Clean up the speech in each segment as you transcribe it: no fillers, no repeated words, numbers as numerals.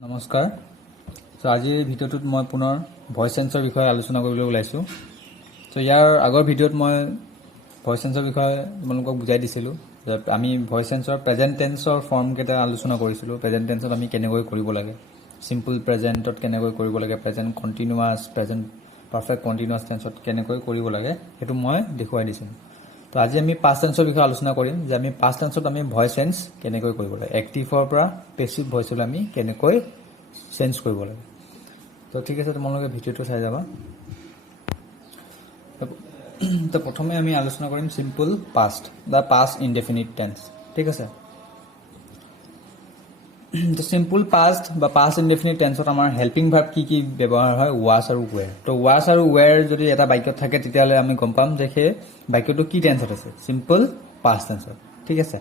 নমস্কাৰ। আজিৰ ভিডিঅ'টোত মই পুনৰ ভইচ চেঞ্চৰ বিষয়ে আলোচনা কৰিবলৈ ওলাইছোঁ। ইয়াৰ আগৰ ভিডিঅ'ত মই ভইচ চেঞ্চৰ বিষয়ে তোমালোকক বুজাই দিছিলোঁ যে আমি ভইচ চেঞ্চৰ প্ৰেজেণ্ট টেন্সৰ ফৰ্মকেইটা আলোচনা কৰিছিলোঁ। প্ৰেজেণ্ট টেন্সত আমি কেনেকৈ কৰিব লাগে, চিম্পল প্ৰেজেণ্টত কেনেকৈ কৰিব লাগে, present continuous, present perfect continuous টেন্সত কেনেকৈ কৰিব লাগে সেইটো মই দেখুৱাই দিছিলোঁ। আজি আমি পাষ্ট টেন্সৰ বিষয়ে আলোচনা কৰিম যে আমি পাষ্ট টেন্সত আমি ভইচ চেঞ্জ কেনেকৈ কৰিব লাগে, এক্টিভৰ পৰা পেছিভ ভইচলৈ আমি কেনেকৈ চেঞ্জ কৰিব লাগে। ঠিক আছে, তোমালোকে ভিডিঅ'টো চাই যাবা। প্ৰথমে আমি আলোচনা কৰিম চিম্পল পাষ্ট বা পাষ্ট ইনডেফিনিট টেন্স। ঠিক আছে, চিম্পল পাষ্ট বা পাষ্ট ইনডেফিনিট টেন্সত আমাৰ হেল্পিং ভাৰ্ব কি কি ব্যৱহাৰ হয়, ৱাজ আৰু ৱেৰ। ৱাজ আৰু ৱেৰ যদি এটা বাক্যত থাকে তেতিয়াহ'লে আমি গম পাম যে সেই বাক্যটো কি টেন্সত আছে, চিম্পল পাষ্ট টেন্সত। ঠিক আছে,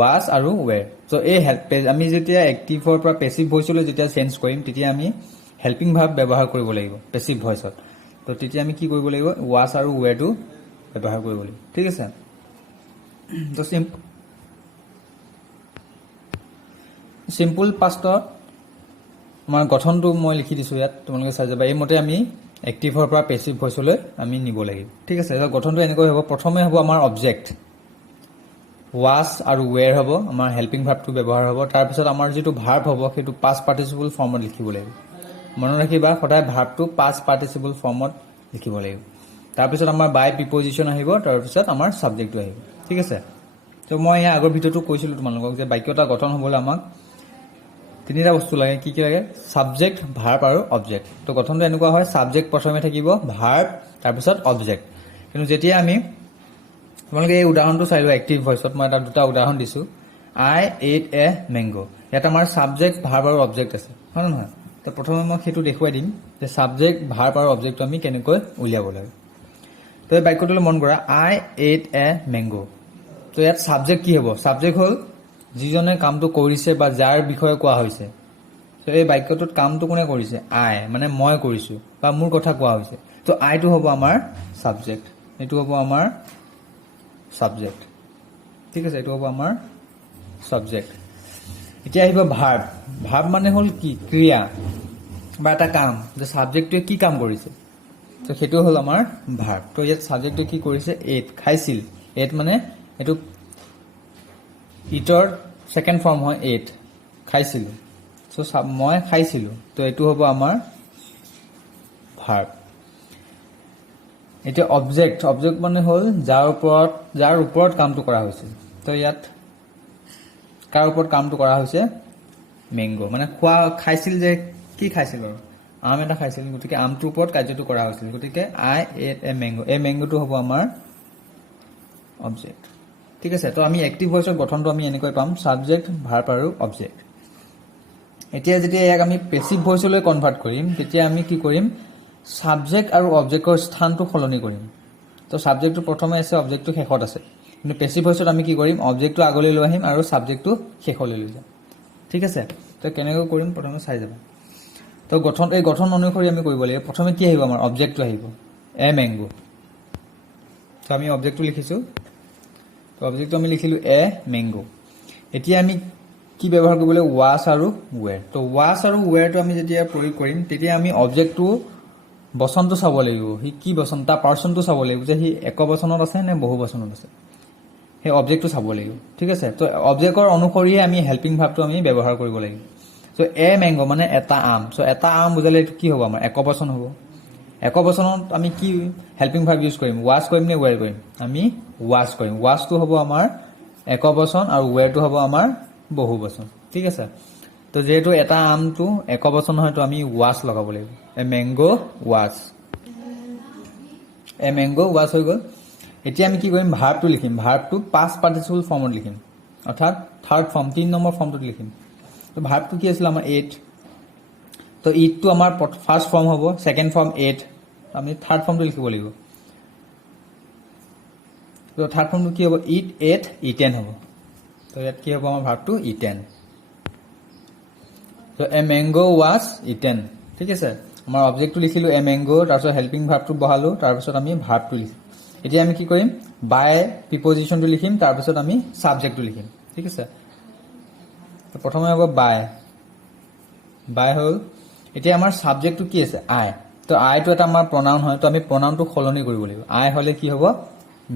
ৱাজ আৰু ৱেৰ। এই আমি যেতিয়া এক্টিভৰ পৰা পেছিভ ভইচলৈ যেতিয়া চেঞ্জ কৰিম তেতিয়া আমি হেল্পিং ভাৰ্ব ব্যৱহাৰ কৰিব লাগিব পেছিভ ভইচত। তেতিয়া আমি কি কৰিব লাগিব, ৱাজ আৰু ৱেৰটো ব্যৱহাৰ কৰিব লাগিব। ঠিক আছে, চিম্পল পাষ্টত আমাৰ গঠনটো মই লিখি দিছোঁ ইয়াত, তোমালোকে চাই যাবা। এইমতে আমি এক্টিভৰ পৰা পেছিভ ভইচলৈ আমি নিব লাগিব। ঠিক আছে, গঠনটো এনেকৈ হ'ব। প্ৰথমে হ'ব আমাৰ অবজেক্ট, ৱাজ আৰু ৱেৰ হ'ব, আমাৰ হেল্পিং ভাৰ্বটো ব্যৱহাৰ হ'ব। তাৰপিছত আমাৰ যিটো ভাৰ্ব হ'ব সেইটো পাষ্ট পাৰ্টিচিপল ফৰ্মত লিখিব লাগিব। মনত ৰাখিবা, সদায় ভাৰ্বটো পাষ্ট পাৰ্টিচিপল ফৰ্মত লিখিব লাগিব। তাৰপিছত আমাৰ বাই প্ৰিপজিশ্যন আহিব, তাৰপিছত আমাৰ ছাবজেক্টটো আহিব। ঠিক আছে, মই ইয়াৰ আগৰ ভিডিঅ'টো কৈছিলোঁ তোমালোকক যে বাক্য এটা গঠন হ'বলৈ আমাক তিনিটা বস্তু লাগে। কি কি লাগে, ছাবজেক্ট, ভাৰ্ব আৰু অবজেক্ট। গঠনটো এনেকুৱা হয়, ছাবজেক্ট প্ৰথমে থাকিব, ভাৰ্ব তাৰপিছত অবজেক্ট। কিন্তু যেতিয়া আমি তোমালোকে এই উদাহৰণটো চাই লোৱা, এক্টিভ ভইচত মই এটা দুটা উদাহৰণ দিছোঁ। আই এট এ মেংগো, ইয়াত আমাৰ ছাবজেক্ট, ভাৰ্ব আৰু অবজেক্ট আছে, হয় নে নহয়? প্ৰথমে মই সেইটো দেখুৱাই দিম যে ছাবজেক্ট, ভাৰ্ব আৰু অবজেক্টটো আমি কেনেকৈ উলিয়াব লাগে। এই বাক্যটোলৈ মন কৰা, আই এট এ মেংগো। ইয়াত ছাবজেক্ট কি হ'ব, ছাবজেক্ট হ'ল যিজনে কামটো কৰিছে বা যাৰ বিষয়ে কোৱা হৈছে। এই বাক্যটোত কামটো কোনে কৰিছে, আই, মানে মই কৰিছোঁ বা মোৰ কথা কোৱা হৈছে। আইটো হ'ব আমাৰ ছাবজেক্ট, এইটো হ'ব আমাৰ ছাবজেক্ট। ঠিক আছে, এইটো হ'ব আমাৰ ছাবজেক্ট। এতিয়া আহিব ভাৰ্ব। ভাৰ্ব মানে হ'ল কি, ক্ৰিয়া বা এটা কাম, যে ছাবজেক্টটোৱে কি কাম কৰিছে, সেইটো হ'ল আমাৰ ভাৰ্ব। ইয়াত ছাবজেক্টটোৱে কি কৰিছে, এট, খাইছিল। এট মানে এইটো ইটৰ ছেকেণ্ড ফৰ্ম হয়, এট, খাইছিলোঁ। মই খাইছিলোঁ, এইটো হ'ব আমাৰ ভাৰ্ব। এতিয়া অবজেক্ট, অবজেক্ট মানে হ'ল যাৰ ওপৰত কামটো কৰা হৈছে। ইয়াত কাৰ ওপৰত কামটো কৰা হৈছে, মেংগো, মানে খাইছিল, যে কি খাইছিল বাৰু, আম এটা খাইছিল, গতিকে আমটোৰ ওপৰত কাৰ্যটো কৰা হৈছিল। গতিকে আই এট এ মেংগো, এই মেংগোটো হ'ব আমাৰ অবজেক্ট। ঠিক আছে, আমি এক্টিভ ভইচৰ গঠনটো আমি এনেকৈ পাম, ছাবজেক্ট, ভাৰ্ব আৰু অবজেক্ট। এতিয়া যেতিয়া ইয়াক আমি পেছিভ ভইচলৈ কনভাৰ্ট কৰিম তেতিয়া আমি কি কৰিম, ছাবজেক্ট আৰু অবজেক্টৰ স্থানটো সলনি কৰিম। ছাবজেক্টটো প্ৰথমে আছে, অবজেক্টটো শেষত আছে। কিন্তু পেছিভ ভইচত আমি কি কৰিম, অবজেক্টটো আগলৈ লৈ আহিম আৰু ছাবজেক্টটো শেষলৈ লৈ যাম। ঠিক আছে, কেনেকৈ কৰিম প্ৰথমে চাই যাবা। এই গঠন অনুসৰি আমি কৰিব লাগিব। প্ৰথমে কি আহিব, আমাৰ অবজেক্টটো আহিব, এ মেংগো। আমি অবজেক্টটো লিখিছোঁ, অবজেক্টটো আমি লিখিলোঁ এ মেংগো। এতিয়া আমি কি ব্যৱহাৰ কৰিব লাগিব, ৱাজ আৰু ৱেৰ। ৱাজ আৰু ৱেৰটো আমি যেতিয়া প্ৰয়োগ কৰিম তেতিয়া আমি অবজেক্টটো বচনটো চাব লাগিব, সি কি বচন, তাৰ পাৰ্চনটো চাব লাগিব, যে সি একবচনত আছে নে বহু বচনত আছে, সেই অবজেক্টটো চাব লাগিব। ঠিক আছে, অবজেক্টৰ অনুসৰিয়ে আমি হেল্পিং ভাৰ্বটো আমি ব্যৱহাৰ কৰিব লাগিব। এ মেংগো মানে এটা আম। এটা আম বুজালে এইটো কি হ'ব, আমাৰ একবচন হ'ব। একবচনত আমি কি হেল্পিং ভাৰ্ব ইউজ কৰিম, ৱাজ কৰিম নে ৱেৰ কৰিম, আমি ৱাজ কৰিম। ৱাজটো হ'ব আমাৰ একবচন আৰু ৱেৰটো হ'ব আমাৰ বহু বচন। ঠিক আছে, যিহেতু এটা আমটো একবচন হয়, আমি ৱাজ লগাব লাগিব, a mango was. A mango was হৈ গ'ল। এতিয়া আমি কি কৰিম, ভাৰ্বটো লিখিম। ভাৰ্বটো পাষ্ট পাৰ্টিচিপল ফৰ্মত লিখিম, অৰ্থাৎ থাৰ্ড ফৰ্ম, 3 নম্বৰ ফৰ্মটোত লিখিম। ভাৰ্বটো কি আছিলে আমাৰ এট। ইটটো আমাৰ ফাৰ্ষ্ট ফৰ্ম হ'ব, ছেকেণ্ড ফৰ্ম এট, আমি থাৰ্ড ফৰ্মটো লিখিব লাগিব। থাৰ্ড ফৰ্মটো কি হ'ব, ইট, এট, ইটেন হ'ব। ইয়াত কি হ'ব আমাৰ ভাৰ্বটো, eaten. A mango was eaten. ঠিক আছে, আমাৰ অবজেক্টটো লিখিলোঁ এ মেংগো, তাৰপিছত হেল্পিং ভাৰ্বটো বহালোঁ, তাৰপিছত আমি ভাৰ্বটো লিখিম। এতিয়া আমি কি কৰিম, বাই প্ৰিপজিশ্যনটো লিখিম, তাৰপিছত আমি ছাবজেক্টটো লিখিম। ঠিক আছে, প্ৰথমে হ'ব বাই। বাই হ'ল এতিয়া আমাৰ সাবজেক্টটো কি আছে আই তো আইটো এটা আমাৰ প্ৰনাউন হয় তো আমি প্ৰনাউনটো খলনি কৰিব লাগিব আই হলে কি হ'ব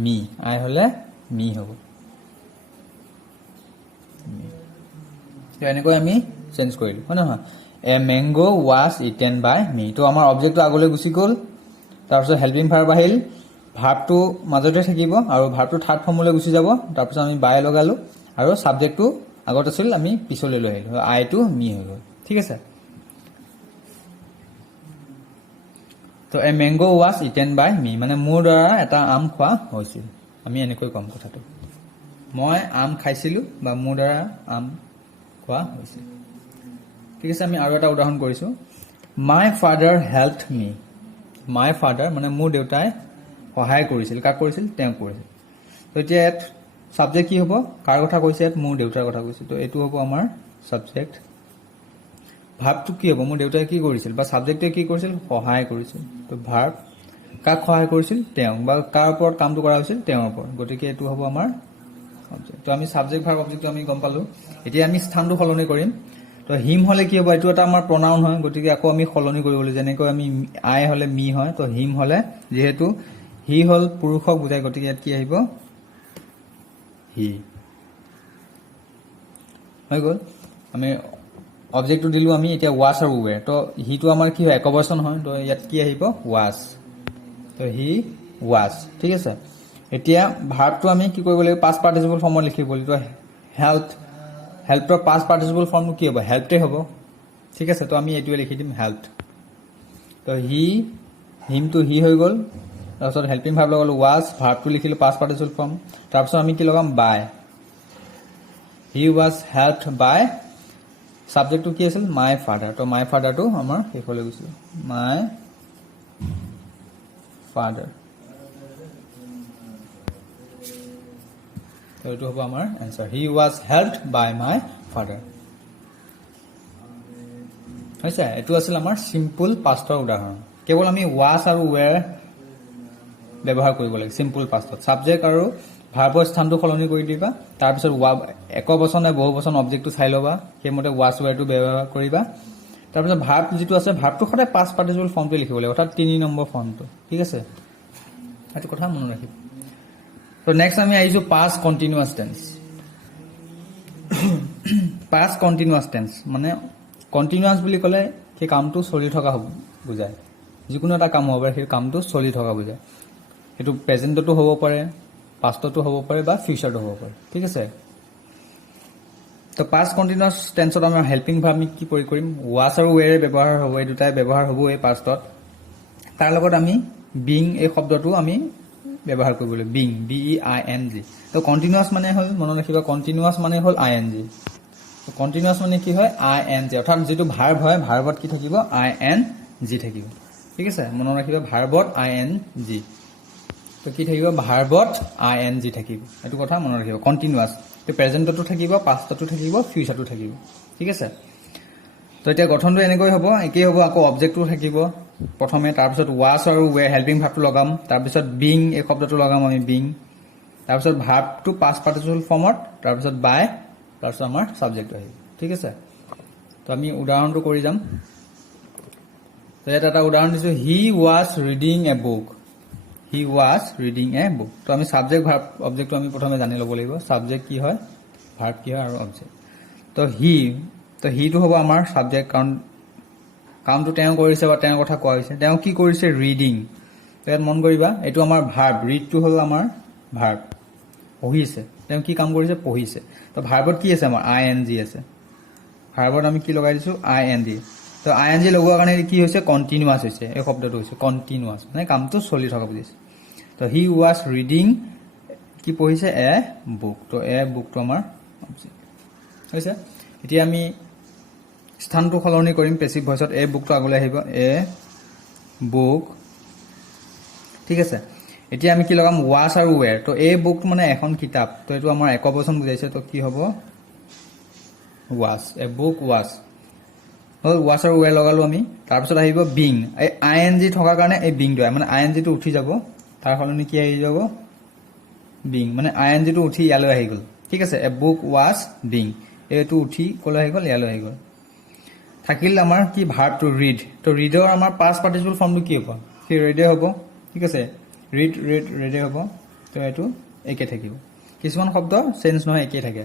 মি আই হলে মি হ'ব এনেকৈ আমি চেঞ্জ কৰিলো হয় নহয় এ মেংগো ৱাজ ইটেন বাই মি তো আমাৰ অবজেক্টটো আগলৈ গুচি গ'ল তাৰপিছত হেল্পিং ভাৰ্ব আহিল ভাৰ্বটো মাজতে থাকিব আৰু ভাৰ্বটো থাৰ্ড ফৰ্মলৈ গুচি যাব তাৰপিছত আমি বাই লগালো আৰু সাবজেক্টটো আগত আছিল আমি পিছলৈ লৈ আহিলো আইটো মি হৈ গ'ল ঠিক আছে তো এ মেংগো ৱাজ ইটেন বাই মি মানে মোৰ দ্বাৰা এটা আম খোৱা হৈছিল আমি এনেকৈ কম কথাটো মই আম খাইছিলো বা মোৰ দ্বাৰা আম খোৱা হৈছিল ঠিক আছে আমি আৰু এটা উদাহৰণ কৰিছো my father helped me my father মানে মোৰ দেউতাই সহায় কৰিছিল কাক কৰিছিল তেওঁ কৰিছিল তো এতিয়া ইয়াত সাবজেক্ট কি হ'ব কাৰ কথা কৈছে ইয়াত মোৰ দেউতাৰ কথা কৈছে তো এইটো হ'ব আমাৰ সাবজেক্ট ভাৰ্বটো কি হ'ব মোৰ দেউতাই কি কৰিছিল বা সাবজেক্টটোৱে কি কৰিছিল সহায় কৰিছিল তো ভাৰ্ব কাক সহায় কৰিছিল তেওঁ বা কাৰ ওপৰত কামটো কৰা হৈছিল তেওঁৰ ওপৰত গতিকে এইটো হ'ব আমাৰ সাবজেক্ট তো আমি সাবজেক্ট ভাৰ্ব অবজেক্টটো আমি গম পালো এতিয়া আমি স্থানটো সলনি কৰিম তো হিম হলে কি হ'ব এইটো এটা আমাৰ প্ৰনাউন হয় গতিকে আকৌ আমি সলনি কৰিব লাগিব যেনেকৈ আমি আই হলে মি হয় তো হিম হলে যেহেতু হি হল পুৰুষক বুজায় গতিকে ইয়াত কি আহিব হি হৈ গ'ল আমি অবজেক্টটো দিলো আমি এতিয়া ৱাছ আৰু ৱেৰ তো হিটো আমাৰ কি হয় একবচন হয় তো ইয়াত কি আহিব ৱাছ তো হি ৱাছ ঠিক আছে এতিয়া ভাৰ্বটো আমি কি কৰিব লাগিব পাষ্ট পাৰ্টিচিপল ফৰ্মত লিখিব লাগিব হেল্পৰ পাষ্ট পাৰ্টিচিপল ফৰ্মটো কি হ'ব হেল্পতে হ'ব ঠিক আছে তো আমি এইটোৱে লিখি দিম হেল্পড তো হিমটো হি হৈ গ'ল তাৰপিছত হেল্পিং ভাৰ্ব লগালো ৱাজ ভাৰ্বটো লিখিলো পাষ্ট পাৰ্টিচিপল ফৰ্ম তাৰপিছত আমি কি লগাম বাই হি ৱাজ হেল্পড বাই সাবজেক্টটো কি আছিল মাই ফাদাৰ তো মাই ফাদাৰটো আমাৰ শেষলৈ গৈছিল মাই ফাদাৰ তো এইটো হ'ব আমাৰ answer he was helped by my father হৈছে এইটো আছিল আমাৰ সিম্পল পাষ্টৰ উদাহৰণ কেৱল আমি ৱাজ আৰু ৱেৰ ব্যৱহাৰ কৰিব লাগে সিম্পল পাষ্টত সাবজেক্ট আৰু ভাৰ্বৰ স্থানটো সলনি কৰি দিবা তাৰপিছত একবচন নে বহুবচন অবজেক্টটো চাই ল'বা সেইমতে ৱাজ ৱেৰটো ব্যৱহাৰ কৰিবা তাৰপিছত ভাৰ্ব যিটো আছে ভাৰ্বটো সদায় পাষ্ট পাৰ্টিচিপল ফৰ্মটো লিখিব লাগিব অৰ্থাৎ 3 নম্বৰ ফৰ্মটো ঠিক আছে এইটো কথা মনত ৰাখিব তো নেক্সট আমি আহিছো পাষ্ট কন্টিনিউয়াছ টেন্স পাষ্ট কন্টিনিউয়াছ টেন্স মানে কন্টিনিউয়াছ বুলি ক'লে সেই কামটো চলি থকা বুজায় যিকোনো এটা কাম হ'ব পাৰে সেই কামটো চলি থকা বুজায় সেইটো প্ৰেজেন্টতো হ'ব পাৰে পাষ্টতো হ'ব পাৰে বা ফিউচাৰতো হ'ব পাৰে ঠিক আছে তো পাষ্ট কন্টিনিউয়াছ টেন্সত আমাৰ হেল্পিং ভাৰ্ব আমি কি প্ৰয়োগ কৰিম ৱাজ আৰু ৱেৰ ব্যৱহাৰ হ'ব এই দুটাই ব্যৱহাৰ হ'ব এই পাষ্টত তাৰ লগত আমি বিং এই শব্দটো আমি ব্যৱহাৰ কৰিব লাগিব বিং BEING তো কন্টিনিউয়াছ মানে হ'ল মনত ৰাখিবা কন্টিনিউয়াছ মানে হ'ল ING তো কন্টিনিউয়াছ মানে কি হয় ING অৰ্থাৎ যেটো ভাৰ্ব হয় ভাৰ্বত কি থাকিব ING থাকিব ঠিক আছে মনত ৰাখিবা ভাৰ্বত ING তো কি থাকিব ভাৰ্বত ING থাকিব এটো কথা মনত ৰাখিব কন্টিনিউয়াছ তো প্ৰেজেন্টতো থাকিব পাষ্টতো থাকিব ফিউচাৰতো থাকিব ঠিক আছে তো এতিয়া গঠনটো এনেকৈ হ'ব একেই হ'ব আকৌ অবজেক্টটো থাকিব প্ৰথমে তাৰপিছত ৱাজ আৰু ৱেৰ হেল্পিং ভাৰ্বটো লগাম তাৰপিছত বিং এই শব্দটো লগাম আমি বিং তাৰপিছত ভাৰ্বটো পাষ্ট পাৰ্টিচিপল ফৰ্মত তাৰপিছত বাই তাৰপিছত আমাৰ সাবজেক্টটো আহিব ঠিক আছে তো আমি উদাহৰণটো কৰি যাম তো এটা উদাহৰণ দিছো he was reading a book he was reading a book তো আমি সাবজেক্ট ভাৰ্ব অবজেক্টটো আমি প্ৰথমে জানি ল'ব লাগিব সাবজেক্ট কি হয় ভাৰ্ব কি হয় আৰু অবজেক্ট তো হিটো হ'ব আমাৰ সাবজেক্ট কাৰণ কামটো তেওঁ কৰিছে বা তেওঁৰ কথা কোৱা হৈছে তেওঁ কি কৰিছে ৰিডিং তো ইয়াত মন কৰিবা এইটো আমাৰ ভাৰ্ব ৰিডটো হ'ল আমাৰ ভাৰ্ব পঢ়িছে তেওঁ কি কাম কৰিছে পঢ়িছে তো ভাৰ্বত কি আছে আমাৰ ING আছে ভাৰ্বত আমি কি লগাই দিছো ING তো ING লগোৱাৰ কাৰণে কি হৈছে কন্টিনিউয়াছ হৈছে এই শব্দটো হৈছে কন্টিনিউয়াছ মানে কামটো চলি থকা বুজিছে তো হি ৱাজ ৰিডিং কি পঢ়িছে এ বুক তো এ বুকটো আমাৰ অবজেক্ট হৈছে এতিয়া আমি স্থানটো সলনি কৰিম পেসিভ ভয়েসত এ বুকটো আগলৈ আহিব এ বুক ঠিক আছে এতিয়া আমি কি লগাম ৱাজ আৰু ৱেৰ তো এ বুকটো মানে এখন কিতাপ তো এটো আমাৰ একবচন বুজাইছে তো কি হ'ব was a book was hall was আৰু ৱেৰ লগালো আমি তাৰপিছত আহিব বিং এই ING থকাৰ কাৰণে এই বিংটো মানে ING টো উঠি যাব তাৰ সলনি কি আহি যাব বিং মানে ING টো উঠি ইয়ালৈ আহি গ'ল ঠিক আছে এ বুক ৱাজ বিং এটো উঠি কলৈ আহি গ'ল ইয়ালৈ আহি গ'ল থাকিল আমাৰ কি ভাৰ্বটো ৰিড তো ৰিডৰ আমাৰ পাষ্ট পাৰ্টিচিপল ফৰ্মটো কি হ'ব সি ৰেডে হ'ব ঠিক আছে ৰেডে হ'ব তো এইটো একে থাকিব কিছুমান শব্দ চেঞ্জ নহয় একে থাকে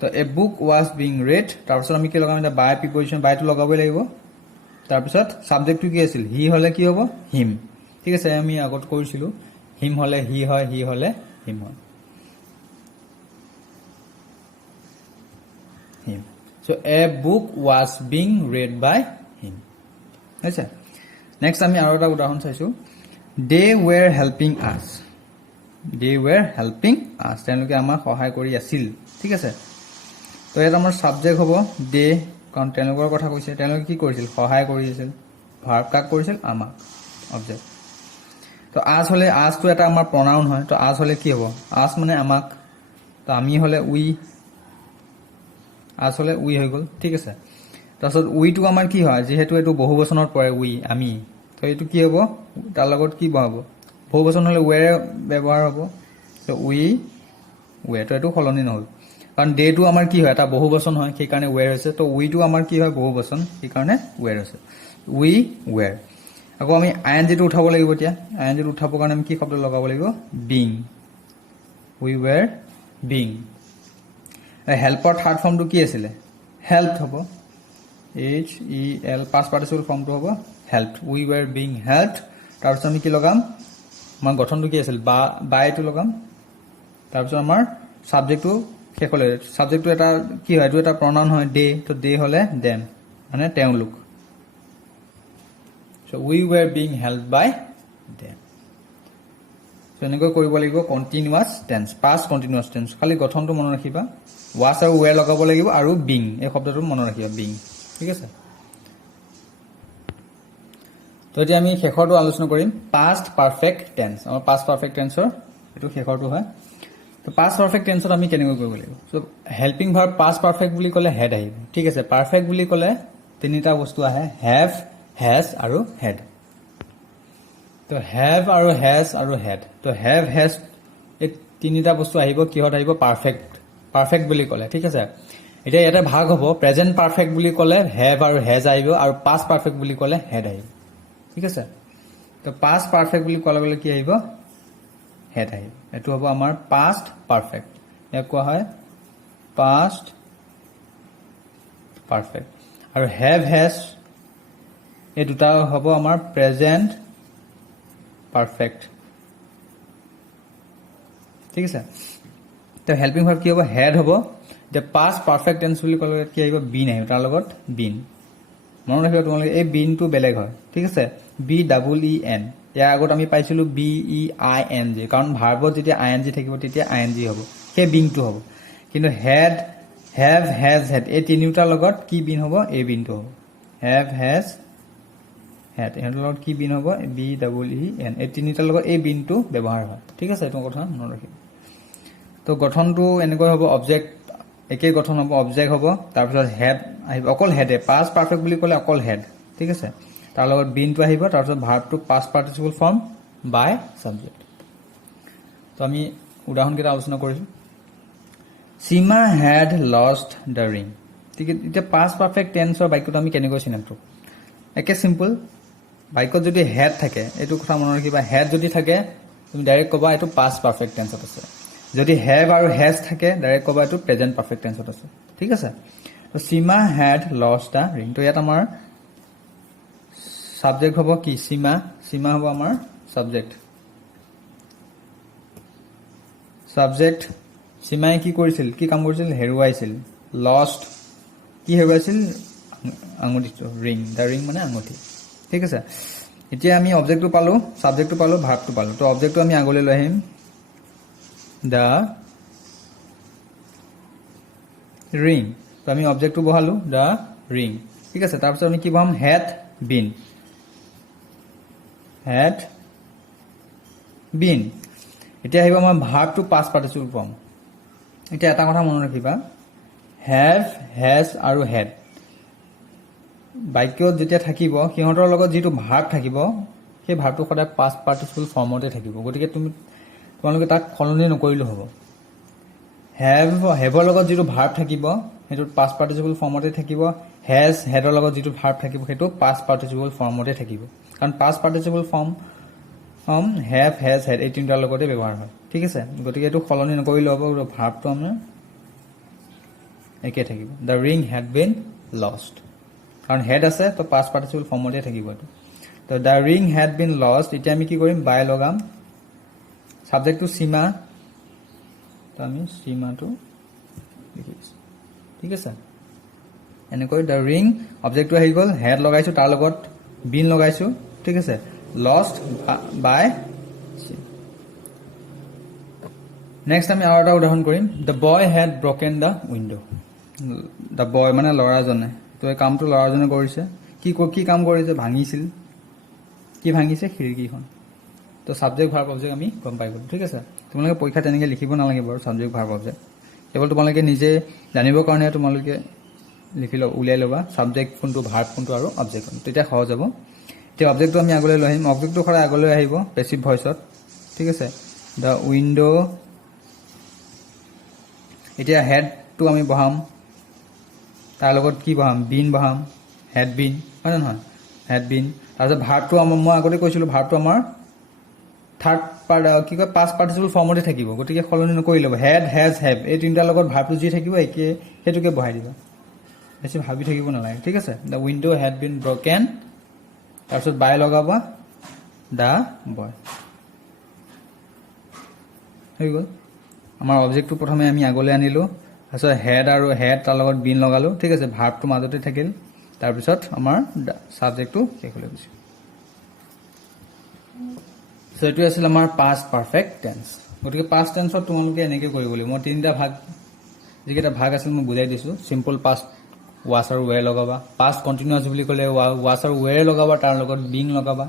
তো এ বুক ৱাজ বিং ৰেড তাৰপিছত আমি কি লগাম এটা বাই প্ৰিপজিশ্যন বাইটো লগাবই লাগিব তাৰপিছত সাবজেক্টটো কি আছিল হি হলে কি হ'ব হিম ঠিক আছে আমি আগত কৰিছিলো হিম হলে হি হয় হি হলে হিম হয় হিম so a book was being read by him আচ্ছা নেক্সট আমি আৰু এটা উদাহৰণ চাইছো they were helping us তেওঁলোকে আমাক সহায় কৰি আছিল ঠিক আছে তো এটা আমাৰ সাবজেক্ট হ'ব দে কাৰণ তেওঁলোকৰ কথা কৈছে তেওঁলোকে কি কৰিছিল সহায় কৰিছিল ভাৰ্ব কাক কৰিছিল আমাক অবজেক্ট তো আজ হলে আজটো এটা আমাৰ প্ৰনাউন হয় তো আজ হলে কি হ'ব আজ মানে আমাক তো আমি হলে উই আজ হলে উই হৈ গ'ল ঠিক আছে তাৰপিছত উইটো আমাৰ কি হয় যেহেতু এইটো বহুবচনত পৰে উই আমি তো এইটো কি হ'ব তাৰ লগত কি বহাব বহুবচন হলে ৱেৰ ব্যৱহাৰ হ'ব তো উই ৱেটো এইটো সলনি নহ'ল কাৰণ ডেটো আমাৰ কি হয় এটা বহুবচন হয় সেই কাৰণে ৱেৰ হৈছে তো উইটো আমাৰ কি হয় বহুবচন সেই কাৰণে ৱেৰ হৈছে উই ৱেৰ আকৌ আমি আইএনজিটো উঠাব লাগিব এতিয়া আইএনজিটো উঠাবৰ কাৰণে আমি কি শব্দ লগাব লাগিব being we were being helper third ফৰ্মটো কি আছিলে হেল্প হ'ব H E L past participle ফৰ্মটো হ'ব help we were being help তাৰপিছত আমি কি লগাম আমাৰ গঠনটো কি আছিল বাইটো লগাম তাৰপিছত আমাৰ সাবজেক্টটো শেষ হ'লে সাবজেক্টটো এটা কি হয় এইটো এটা প্ৰনাউন হয় ডে তো ডে হ'লে দেম মানে তেওঁলোক so we were being helped by them so এনেকৈ কৰিব লাগিব continuous tense past continuous tense খালি গঠনটো মনত ৰাখিবা was আৰু were লগাব লাগিব আৰু being এই শব্দটো মনত ৰাখিবা being ঠিক আছে তো এতিয়া আমি শেষৰটো আলোচনা কৰিম পাষ্ট পাৰফেক্ট টেন্স আমাৰ পাষ্ট পাৰফেক্ট টেন্সৰ এটো শেষৰটো হয় তো পাষ্ট পাৰফেক্ট টেন্সত আমি কেনেকৈ কৰিব লাগিব so helping verb past perfect বুলি ক'লে হেড আহিব ঠিক আছে পাৰফেক্ট বুলি ক'লে তিনিটা বস্তু আহে হেভ হেজ আৰু হেড তো হেভ আৰু হেজ আৰু হেড তো হেভ হেজ এই তিনিটা বস্তু আহিব কিহত আহিব পাৰফেক্ট বুলি ক'লে ঠিক আছে এতিয়া ইয়াতে ভাগ হ'ব প্ৰেজেন্ট পাৰফেক্ট বুলি ক'লে হেভ আৰু হেজ আহিব আৰু পাষ্ট পাৰফেক্ট বুলি ক'লে হেড আহিব ঠিক আছে তো পাষ্ট পাৰফেক্ট বুলি ক'লে কি আহিব হেড আহিব এটো হ'ব আমাৰ পাষ্ট পাৰফেক্ট ইয়াক কোৱা হয় পাষ্ট পাৰফেক্ট আৰু হেভ হেজ এই দুটা হ'ব আমাৰ প্ৰেজেন্ট পাৰফেক্ট ঠিক আছে তো হেল্পিং ভাৰ্ব কি হ'ব হেড হ'ব যে পাষ্ট পাৰফেক্ট টেন্স বুলি ক'লে কি আহিব বিন আহিব তাৰ লগত বিন মনত ৰাখিবা তোমালোকে এই বিনটো বেলেগ হয় ঠিক আছে বি ডাবল ই এন ইয়াৰ আগত আমি পাইছিলো B E I N G কাৰণ ভাৰ্বত যেতিয়া আই এন জি থাকিব তেতিয়া আই এন জি হ'ব সেই বিনটো হ'ব কিন্তু হেড হেভ হেজ হেড এই তিনিটাৰ লগত কি বিন হ'ব এই বিনটো হ'ব হেভ হেজ হেড এৰ লগত কি বিন হ'ব বি ডাবল ই এন এই তিনিটাৰ লগত এই বিনটো ব্যৱহাৰ হয় ঠিক আছে এইটো কথা মনত ৰাখিবা তো গঠনটো এনেকৈ হ'ব অবজেক্ট একে গঠন হ'ব অবজেক্ট হ'ব তাৰপিছত হেড আহিব অকল হেডে পাষ্ট পাৰফেক্ট বুলি ক'লে অকল হেড ঠিক আছে তাৰ লগত বিনটো আহিব তাৰপিছত ভাৰ্বটো পাষ্ট পাৰ্টিচিপল ফৰ্ম বাই সাবজেক্ট তো আমি উদাহৰণকেইটা আলোচনা কৰিছো সীমা হেড লষ্ট দ্য ৰিং ঠিক আছে এতিয়া পাষ্ট পাৰফেক্ট টেন্সৰ বাক্যটো আমি কেনেকৈ চিনাক্ত কৰোঁ একে সিম্পল বাক্যত যদি হেড থাকে এইটো কথা মনত ৰাখিবা হেড যদি থাকে তুমি ডাইৰেক্ট ক'বা এইটো পাষ্ট পাৰফেক্ট টেন্সত আছে যদি হেভ আৰু হেজ থাকে ডাইৰেক্ট ক'বা এইটো প্ৰেজেন্ট পাৰফেক্ট টেন্সত আছে ঠিক আছে তো সীমা হেড লষ্ট দ্য ৰিং তো ইয়াত আমাৰ সাবজেক্ট হ'ব কি সীমা হ'ব আমাৰ সাবজেক্ট সীমাই কি কৰিছিল কি কাম কৰিছিল হেৰুৱাইছিল লষ্ট কি হেৰুৱাইছিল আঙুঠিটো ৰিং দা ৰিং মানে আঙুঠি ঠিক আছে এতিয়া আমি অবজেক্টটো পালো সাবজেক্টটো পালো ভাৰ্বটো পালো তো অবজেক্টটো আমি আগলৈ লৈ আহিম দা ৰিং তো আমি অবজেক্টটো বহালো দা ৰিং ঠিক আছে তাৰপিছত আমি কি বহাম হেড বিন এতিয়া আহিব আমাৰ ভাৰ্বটো পাষ্ট পাৰ্টিচিপল ফৰ্ম এতিয়া এটা কথা মনত ৰাখিবা হেভ হেজ আৰু হেড বাক্যত যেতিয়া থাকিব সিহঁতৰ লগত যিটো ভাৰ্ব থাকিব সেই ভাৰ্বটো সদায় পাষ্ট পাৰ্টিচিপল ফৰ্মতে থাকিব গতিকে তোমালোকে তাক সলনি নকৰিলেও হ'ব হেভৰ লগত যিটো ভাৰ্ব থাকিব সেইটো পাষ্ট পাৰ্টিচিপল ফৰ্মতে থাকিব হেজ হেডৰ লগত যিটো ভাৰ্ব থাকিব সেইটো পাষ্ট পাৰ্টিচিপল ফৰ্মতে থাকিব কাৰণ past participle form have has had এই তিনিটাৰ লগতে ব্যৱহাৰ হয় ঠিক আছে গতিকে এইটো সলনি নকৰিলে হ'ব ভাৰ্বটো আমাৰ একে থাকিব the ring had been lost কাৰণ হেড আছে তো পাষ্ট পাৰ্টিচিপল ফৰ্মতে থাকিব এইটো তো the ring had been lost এতিয়া আমি কি কৰিম বাই লগাম সাবজেক্টটো সীমা তো আমি সীমাটো লিখি দিছোঁ ঠিক আছে এনেকৈ দ্য ৰিং অবজেক্টটো আহি গ'ল হেড লগাইছোঁ তাৰ লগত বিন লগাইছোঁ ঠিক আছে লষ্ট বাই নেক্সট আমি আৰু এটা উদাহৰণ কৰিম the boy had broken the window' the boy মানে ল'ৰাজনে তো এই কামটো ল'ৰাজনে কৰিছে কি কাম কৰিছে ভাঙিছিল কি ভাঙিছে খিৰিকীখন তো ছাবজেক্ট ভাৰ্ব অবজেক্ট আমি গম পাই গ'লোঁ ঠিক আছে তোমালোকে পৰীক্ষা তেনেকৈ লিখিব নালাগে বাৰু ছাবজেক্ট ভাৰ্ব অবজেক্ট কেৱল তোমালোকে নিজে জানিবৰ কাৰণে তোমালোকে লিখি উলিয়াই ল'বা ছাবজেক্ট কোনটো ভাৰ্ব কোনটো আৰু অবজেক্ট কোনটো তেতিয়া সহজ হ'ব এতিয়া অবজেক্টটো আমি আগলৈ লৈ আহিম অবজেক্টটো সদায় আগলৈ আহিব পেছিভ ভইচত ঠিক আছে দ্য উইণ্ড' এতিয়া হেডটো আমি বহাম তাৰ লগত কি বহাম বিন বহাম হেড বিন হয় নে নহয় হেড বিন তাৰপিছত ভাৰ্বটো মই আগতে কৈছিলোঁ ভাৰ্বটো আমাৰ থাৰ্ড পাৰ্ট কি কয় পাষ্ট পাৰ্টিচিপল ফৰ্মতে থাকিব গতিকে সলনি নকৰি ল'ব হেড হেজ হেভ এই তিনিটাৰ লগত ভাৰ্বটো যি থাকিব একে সেইটোকে বহাই দিবা বেছি ভাবি থাকিব নালাগে ঠিক আছে the window' had been broken তাৰপিছত বাই লগাবা দ্য বয় হৈ গ'ল আমাৰ অবজেক্টটো প্ৰথমে আমি আগলৈ আনিলোঁ তাৰপিছত হেড আৰু হেড তাৰ লগত বিন লগালোঁ ঠিক আছে ভাৰ্বটো মাজতে থাকিল তাৰপিছত আমাৰ ছাবজেক্টটো শেষলৈ গৈছে চ' এইটোৱে আছিল আমাৰ পাষ্ট পাৰফেক্ট টেন্স গতিকে পাষ্ট টেন্সত তোমালোকে এনেকৈ কৰিব লাগিব মই তিনিটা ভাগ যিকেইটা ভাগ আছিল মই বুজাই দিছোঁ চিম্পল পাষ্ট ৱাছ আৰু ৱেৰ লগাবা পাষ্ট কণ্টিনিউৱাছ বুলি ক'লে ৱাছ আৰু ৱেৰ লগাবা তাৰ লগত বিং লগাবা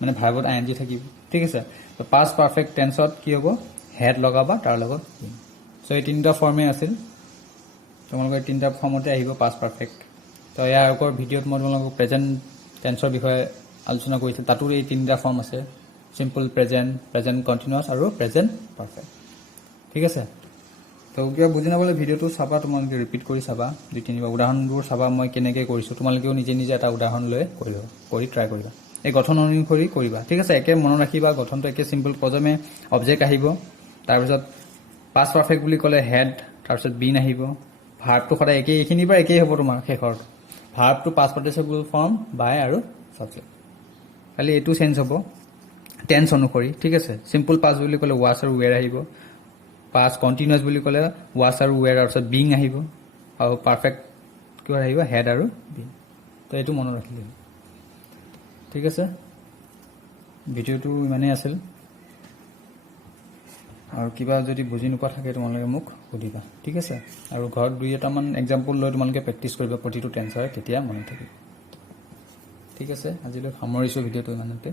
মানে ভাৰ্বত আই এন জি থাকিব ঠিক আছে তো পাষ্ট পাৰফেক্ট টেন্সত কি হ'ব হেড লগাবা তাৰ লগত বিং চ' এই তিনিটা ফৰ্মেই আছিল তোমালোকৰ এই তিনিটা ফৰ্মতে আহিব পাষ্ট পাৰফেক্ট তো ইয়াৰ আগৰ ভিডিঅ'ত মই তোমালোকক প্ৰেজেণ্ট টেন্সৰ বিষয়ে আলোচনা কৰিছিলোঁ তাতো এই তিনিটা ফৰ্ম আছে চিম্পল প্ৰেজেণ্ট কণ্টিনিউৱাছ আৰু প্ৰেজেণ্ট পাৰফেক্ট ঠিক আছে তো কিবা বুজি নাপালে ভিডিঅ'টো চাবা তোমালোকে ৰিপিট কৰি চাবা 2-3বাৰ উদাহৰণবোৰ চাবা মই কেনেকৈ কৰিছোঁ তোমালোকেও নিজে নিজে এটা উদাহৰণ লৈ কৰি ট্ৰাই কৰিবা এই গঠন অনুসৰি কৰিবা ঠিক আছে একে মনত ৰাখিবা গঠনটো একে চিম্পল প্ৰথমে অবজেক্ট আহিব তাৰপিছত পাষ্ট পাৰফেক্ট বুলি ক'লে হেড তাৰপিছত বিন আহিব ভাৰ্বটো সদায় একেই এইখিনিৰ পৰা একেই হ'ব তোমাৰ শেষৰ ভাৰ্বটো পাষ্ট পাৰ্টিচিপল ফৰ্ম বাই আৰু ছাবজেক্ট খালি এইটো চেঞ্জ হ'ব টেন্স অনুসৰি ঠিক আছে চিম্পল পাষ্ট বুলি ক'লে ৱাছ আৰু ৱেৰ আহিব পাষ্ট কণ্টিনিউৱাছ বুলি ক'লে ৱাছ আৰু ৱেৰ তাৰপিছত বিং আহিব আৰু পাৰফেক্ট কিবা আহিব হেড আৰু বিং তো এইটো মনত ৰাখিলে ঠিক আছে ভিডিঅ'টো ইমানেই আছিল আৰু কিবা যদি বুজি নোপোৱা থাকে তোমালোকে মোক সুধিবা ঠিক আছে আৰু ঘৰত 2-এটামান এক্সাম্পল লৈ তোমালোকে প্ৰেক্টিছ কৰিবা প্ৰতিটো টেন্সৰ তেতিয়া মনত থাকিব ঠিক আছে আজিলৈ সামৰিছোঁ ভিডিঅ'টো ইমানতে